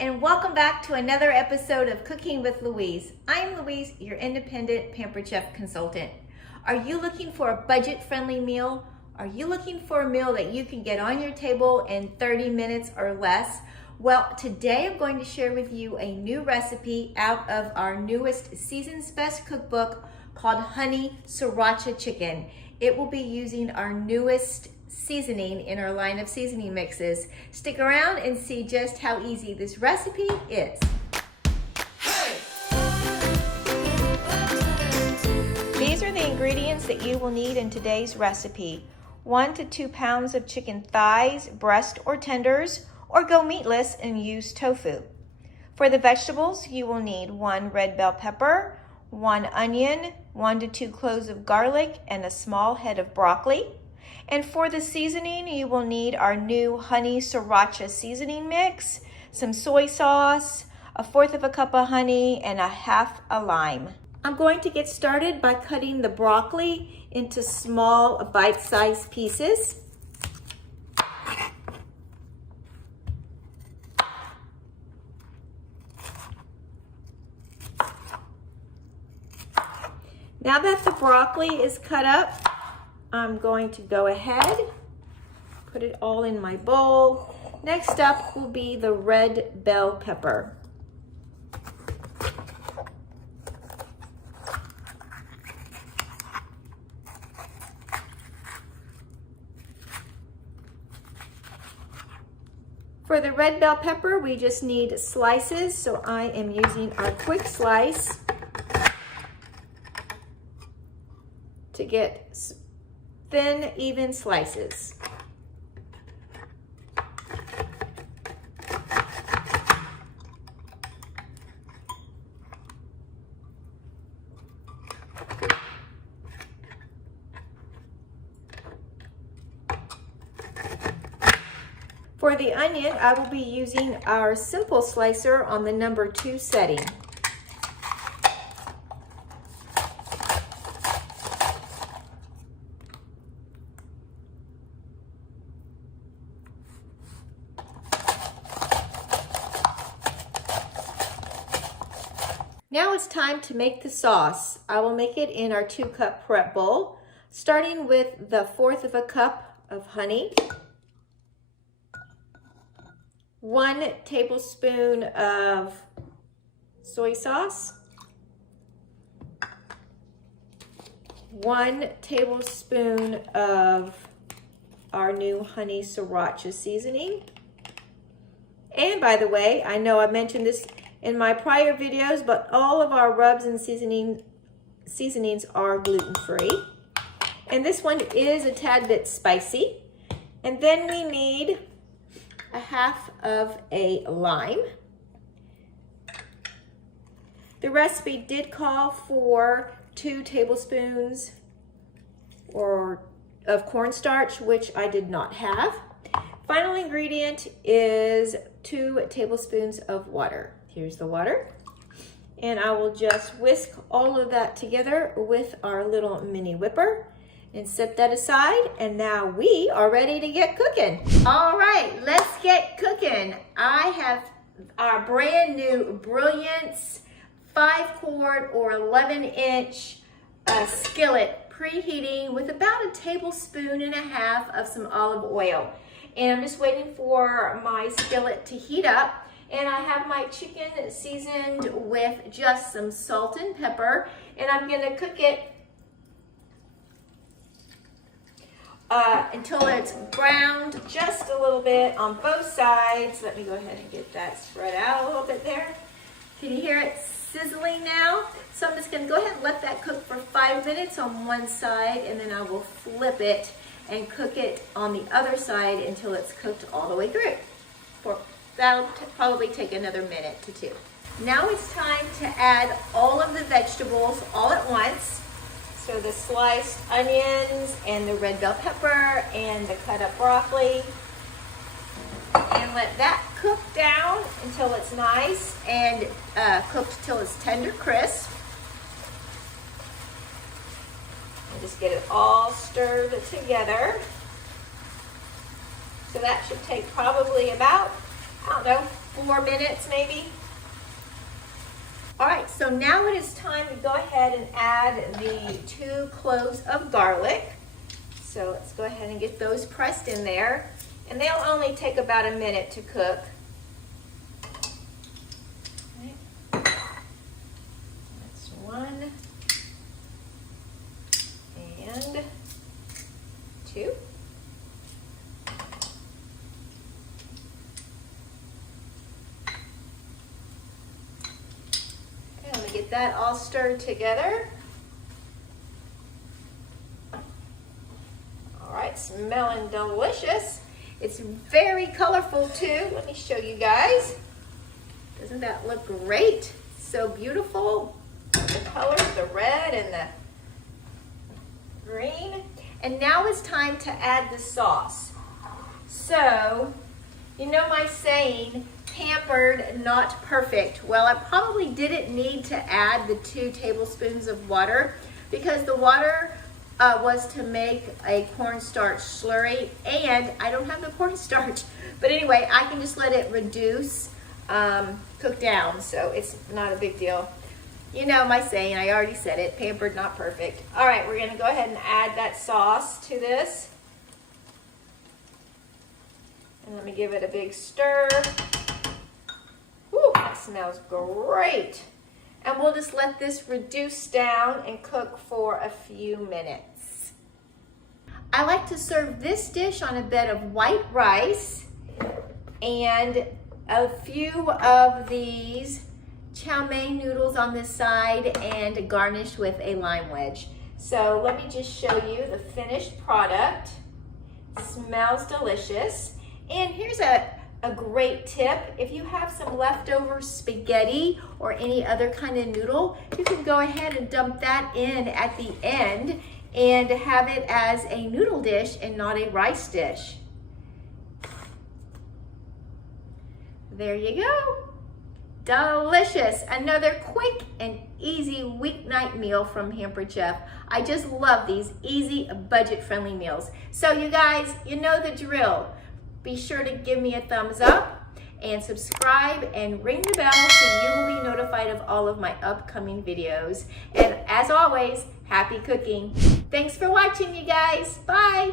and welcome back to another episode of Cooking with Louise. I'm Louise, your Independent Pampered Chef Consultant. Are you looking for a budget-friendly meal? Are you looking for a meal that you can get on your table in 30 minutes or less? Well, today I'm going to share with you a new recipe out of our newest Season's Best cookbook called Honey Sriracha Chicken. It will be using our newest seasoning in our line of seasoning mixes. Stick around and see just how easy this recipe is. These are the ingredients that you will need in today's recipe. 1 to 2 pounds of chicken thighs, breast or tenders, or go meatless and use tofu. For the vegetables, you will need 1 red bell pepper, 1 onion, 1 to 2 cloves of garlic, and a small head of broccoli. And for the seasoning, you will need our new Honey Sriracha seasoning mix, some soy sauce, 1/4 cup of honey, and 1/2 lime. I'm going to get started by cutting the broccoli into small bite-sized pieces. Now that the broccoli is cut up, I'm going to go ahead, put it all in my bowl. Next up will be the red bell pepper. For the red bell pepper, we just need slices, so I am using our quick slice to get thin, even slices. For the onion, I will be using our simple slicer on the number 2 setting. Now it's time to make the sauce. I will make it in our 2-cup prep bowl, starting with the 1/4 cup of honey, 1 tablespoon of soy sauce, 1 tablespoon of our new Honey Sriracha seasoning. And by the way, I know I mentioned this in my prior videos, but all of our rubs and seasonings are gluten-free. And this one is a tad bit spicy. And then we need 1/2 lime. The recipe did call for 2 tablespoons of cornstarch, which I did not have. Final ingredient is 2 tablespoons of water. Here's the water. And I will just whisk all of that together with our little mini whipper and set that aside. And now we are ready to get cooking. All right, let's get cooking. I have our brand new Brilliance 5-quart or 11-inch skillet preheating with about 1.5 tablespoons of some olive oil. And I'm just waiting for my skillet to heat up. And I have my chicken seasoned with just some salt and pepper. And I'm gonna cook it until it's browned just a little bit on both sides. Let me go ahead and get that spread out a little bit there. Can you hear it sizzling now? So I'm just gonna go ahead and let that cook for 5 minutes on one side, and then I will flip it and cook it on the other side until it's cooked all the way through. That'll probably take another minute to 2. Now it's time to add all of the vegetables all at once. So the sliced onions and the red bell pepper and the cut up broccoli. And let that cook down until it's nice and cooked till it's tender crisp. And just get it all stirred together. So that should take probably about I don't know, 4 minutes maybe. All right, so now it is time to go ahead and add the 2 cloves of garlic. So let's go ahead and get those pressed in there. And they'll only take about a minute to cook. Okay. That's 1 and 2. Okay, let me get that all stirred together. All right, smelling delicious. It's very colorful too. Let me show you guys. Doesn't that look great? So beautiful. The colors, the red and the green. And now it's time to add the sauce. So, you know my saying, pampered, not perfect. Well, I probably didn't need to add the 2 tablespoons of water because the water was to make a cornstarch slurry, and I don't have the cornstarch. But anyway, I can just let it reduce, cook down, so it's not a big deal. You know my saying, I already said it, pampered, not perfect. All right, we're gonna go ahead and add that sauce to this. And let me give it a big stir. Whew, that smells great. And we'll just let this reduce down and cook for a few minutes. I like to serve this dish on a bed of white rice and a few of these chow mein noodles on this side and garnished with a lime wedge. So let me just show you the finished product. It smells delicious. And here's a great tip. If you have some leftover spaghetti or any other kind of noodle, you can go ahead and dump that in at the end and have it as a noodle dish and not a rice dish. There you go. Delicious. Another quick and easy weeknight meal from Pampered Chef. I just love these easy, budget-friendly meals. So you guys, you know the drill. Be sure to give me a thumbs up and subscribe and ring the bell so you will be notified of all of my upcoming videos. And as always, happy cooking. Thanks for watching, you guys. Bye.